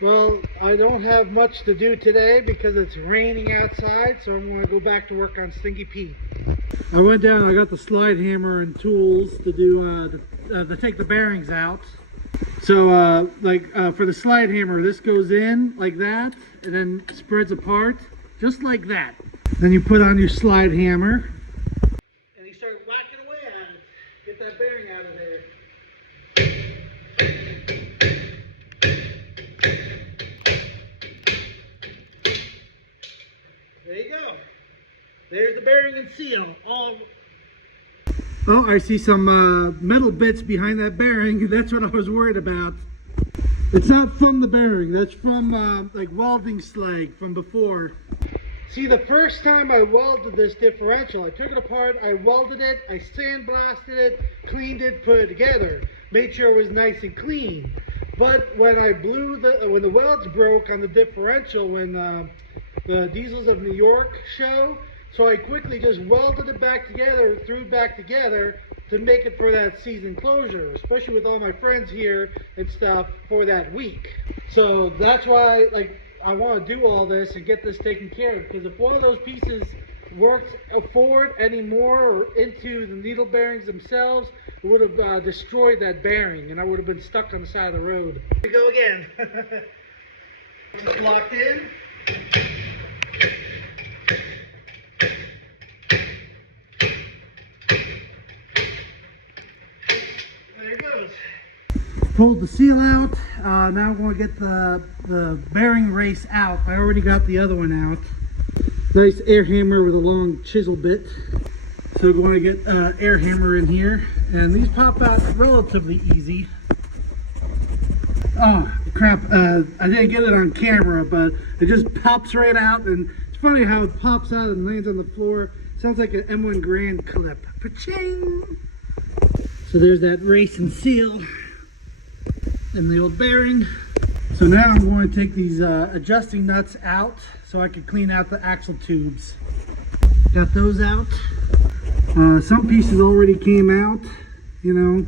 Well, I don't have much to do today because it's raining outside, so I'm going to go back to work on Stinky Pete. I went down, I got the slide hammer and tools to do to take the bearings out. So for the slide hammer, this goes in like that and then spreads apart just like that. Then you put on your slide hammer and you start whacking away at it. Get that bearing out of there. There you go. There's the bearing and seal. Oh, I see some metal bits behind that bearing. That's what I was worried about. It's not from the bearing. That's from like welding slag from before. See, the first time I welded this differential, I took it apart, I welded it, I sandblasted it, cleaned it, put it together, made sure it was nice and clean. But when when the welds broke on the differential, when the Diesels of New York show, so I quickly just welded it back together, threw it back together to make it for that season closure, especially with all my friends here and stuff for that week. So that's why, I want to do all this and get this taken care of, because if one of those pieces works forward anymore or into the needle bearings themselves, it would have destroyed that bearing and I would have been stuck on the side of the road. Here we go again. It's locked in. There it goes. Pulled the seal out. Now I'm going to get the bearing race out. I already got the other one out. Nice air hammer with a long chisel bit. So we're going to get air hammer in here. And these pop out relatively easy. Oh crap, I didn't get it on camera, but it just pops right out. And it's funny how it pops out and lands on the floor. Sounds like an M1 Grand clip. Pa-ching! So there's that race and seal and the old bearing. So now I'm going to take these adjusting nuts out so I can clean out the axle tubes. Got those out. Some pieces already came out, you know.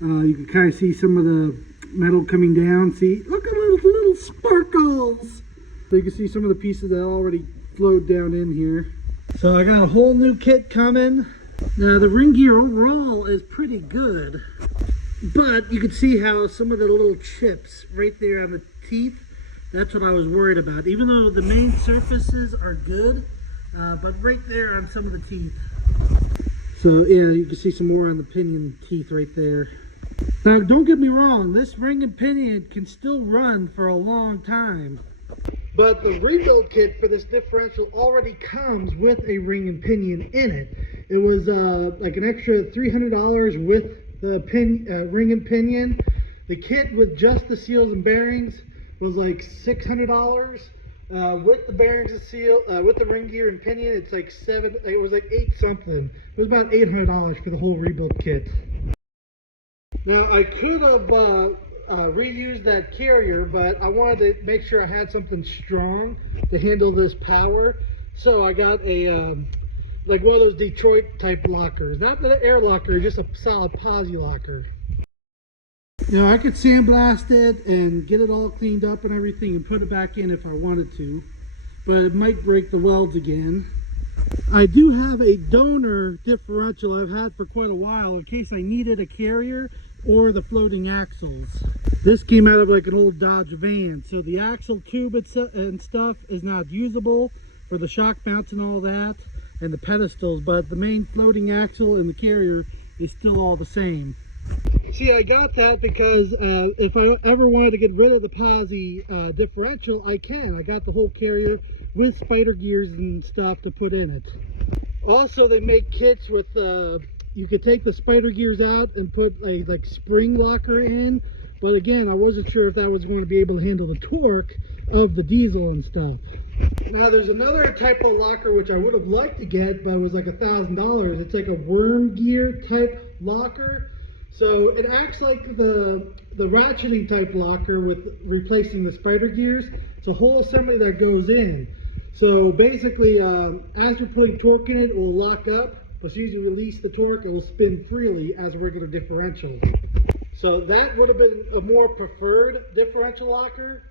You can kind of see some of the metal coming down. See, look at little sparkles. So you can see some of the pieces that already flowed down in here. So I got a whole new kit coming. Now the ring gear overall is pretty good, but you can see how some of the little chips right there on the teeth, that's what I was worried about. Even though the main surfaces are good, but right there on some of the teeth. So yeah, you can see some more on the pinion teeth right there. Now don't get me wrong, this ring and pinion can still run for a long time. But the rebuild kit for this differential already comes with a ring and pinion in it. It was like an extra $300 with the ring and pinion. The kit with just the seals and bearings was like $600. With the bearings and seal, with the ring gear and pinion, it's like it was like $8 something. It was about $800 for the whole rebuild kit. Now I could have reused that carrier, but I wanted to make sure I had something strong to handle this power. So I got a like one of those Detroit type lockers, not the air locker, just a solid posi locker. You know, I could sandblast it and get it all cleaned up and everything and put it back in if I wanted to, but it might break the welds again. I do have a donor differential I've had for quite a while in case I needed a carrier or the floating axles. This came out of like an old Dodge van, so the axle tube and stuff is not usable for the shock mounts and all that, and the pedestals, but the main floating axle and the carrier is still all the same. See, I got that because if I ever wanted to get rid of the posi differential, I can. I got the whole carrier with spider gears and stuff to put in it. Also, they make kits with you could take the spider gears out and put a like spring locker in, but again, I wasn't sure if that was going to be able to handle the torque of the diesel and stuff. Now there's another type of locker which I would have liked to get, but it was like $1,000. It's like a worm gear type locker. So it acts like the ratcheting type locker with replacing the spider gears. It's a whole assembly that goes in. So basically, as you're putting torque in it, it will lock up. But as soon as you release the torque, it will spin freely as a regular differential. So that would have been a more preferred differential locker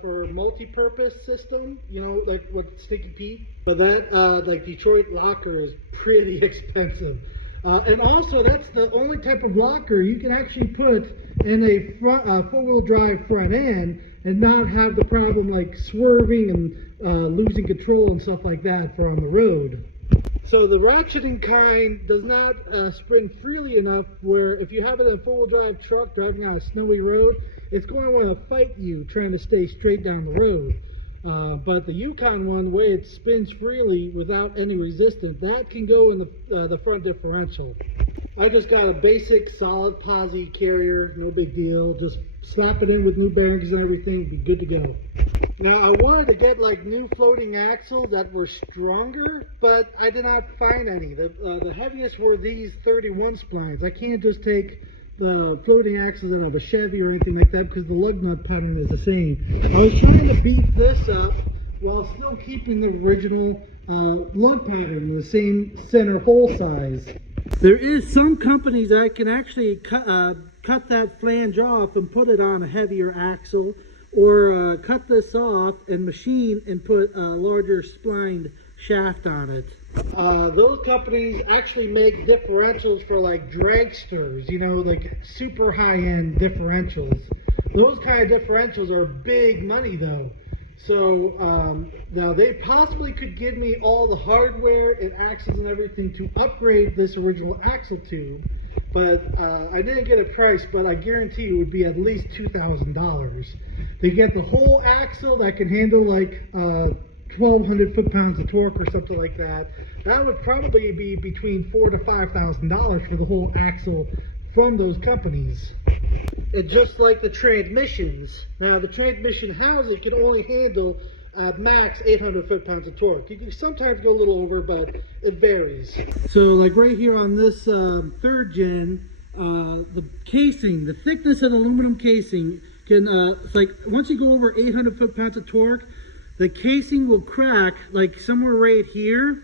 for multi-purpose system, you know, like what Stinky Pete. But that like Detroit locker is pretty expensive. And also, that's the only type of locker you can actually put in a four-wheel drive front end and not have the problem like swerving and losing control and stuff like that for on the road. So the ratcheting kind does not spin freely enough where if you have it in a four-wheel drive truck driving on a snowy road, it's going to want to fight you trying to stay straight down the road. But the Yukon one, the way it spins freely without any resistance, that can go in the front differential. I just got a basic solid posi carrier, no big deal. Just slap it in with new bearings and everything, be good to go. Now I wanted to get like new floating axles that were stronger, but I did not find any. The heaviest were these 31 splines. I can't just take the floating axles out of a Chevy or anything like that because the lug nut pattern is the same. I was trying to beat this up while still keeping the original lug pattern, the same center hole size. There is some companies that can actually cut that flange off and put it on a heavier axle, or cut this off and machine and put a larger splined shaft on it. Those companies actually make differentials for like dragsters, you know, like super high-end differentials. Those kind of differentials are big money though. So now they possibly could give me all the hardware and axles and everything to upgrade this original axle tube, but I didn't get a price, but I guarantee it would be at least $2,000. They get the whole axle that can handle like 1,200 foot-pounds of torque or something like that. That would probably be between $4,000 to $5,000 for the whole axle from those companies. And just like the transmissions, now the transmission housing can only handle max 800 foot-pounds of torque. You can sometimes go a little over, but it varies. So like right here on this third gen, the casing, the thickness of the aluminum casing can, it's like once you go over 800 foot-pounds of torque, the casing will crack like somewhere right here,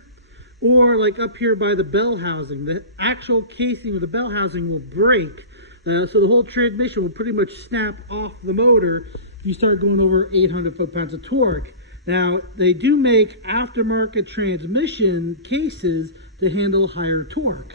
or like up here by the bell housing. The actual casing of the bell housing will break. So the whole transmission will pretty much snap off the motor if you start going over 800 foot-pounds of torque. Now, they do make aftermarket transmission cases to handle higher torque.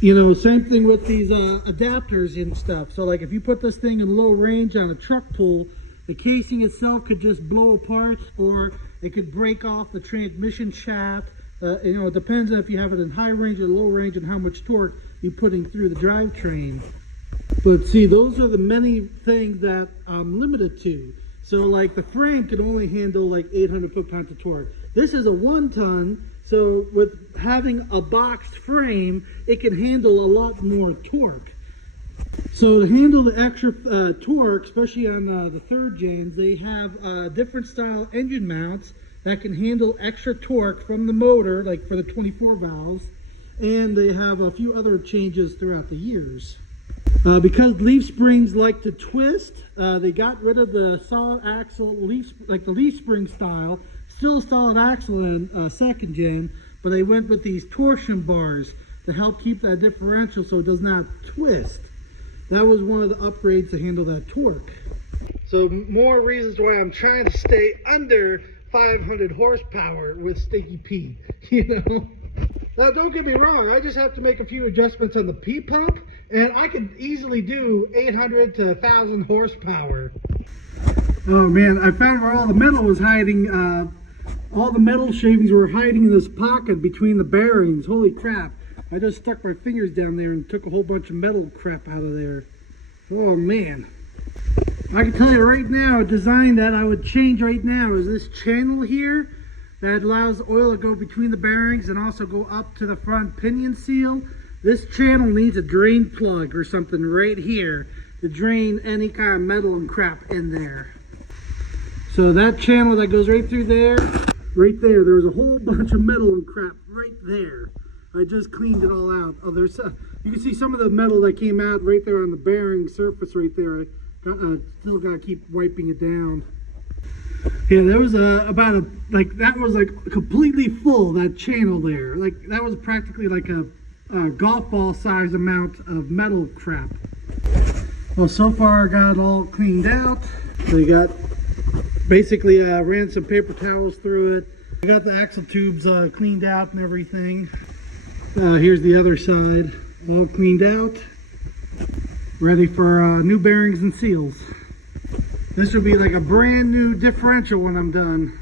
You know, same thing with these adapters and stuff. So like if you put this thing in low range on a truck pull, the casing itself could just blow apart, or it could break off the transmission shaft. You know, it depends on if you have it in high range or low range and how much torque you're putting through the drivetrain. But see, those are the many things that I'm limited to. So like the frame can only handle like 800 foot-pounds of torque. This is a 1-ton, so with having a boxed frame, it can handle a lot more torque. So to handle the extra torque, especially on the third gens, they have different style engine mounts that can handle extra torque from the motor, like for the 24 valves, and they have a few other changes throughout the years. Because leaf springs like to twist, they got rid of the solid axle like the leaf spring style, still a solid axle in second gen, but they went with these torsion bars to help keep that differential so it does not twist. That was one of the upgrades to handle that torque. So more reasons why I'm trying to stay under 500 horsepower with Stinky Pete, you know. Now don't get me wrong, I just have to make a few adjustments on the P-pump, and I can easily do 800 to 1,000 horsepower. Oh man, I found where all the metal was hiding. All the metal shavings were hiding in this pocket between the bearings. Holy crap. I just stuck my fingers down there and took a whole bunch of metal crap out of there. Oh man. I can tell you right now, a design that I would change right now is this channel here that allows oil to go between the bearings and also go up to the front pinion seal. This channel needs a drain plug or something right here to drain any kind of metal and crap in there. So that channel that goes right through there, right there, there was a whole bunch of metal and crap right there. I just cleaned it all out. Oh, there's you can see some of the metal that came out right there on the bearing surface right there. I still gotta keep wiping it down. Yeah, there was that was like completely full, that channel there. Like that was practically like a golf ball size amount of metal crap. Well, so far I got it all cleaned out. So you got basically ran some paper towels through it. I got the axle tubes cleaned out and everything. Here's the other side, all cleaned out, ready for new bearings and seals. This will be like a brand new differential when I'm done.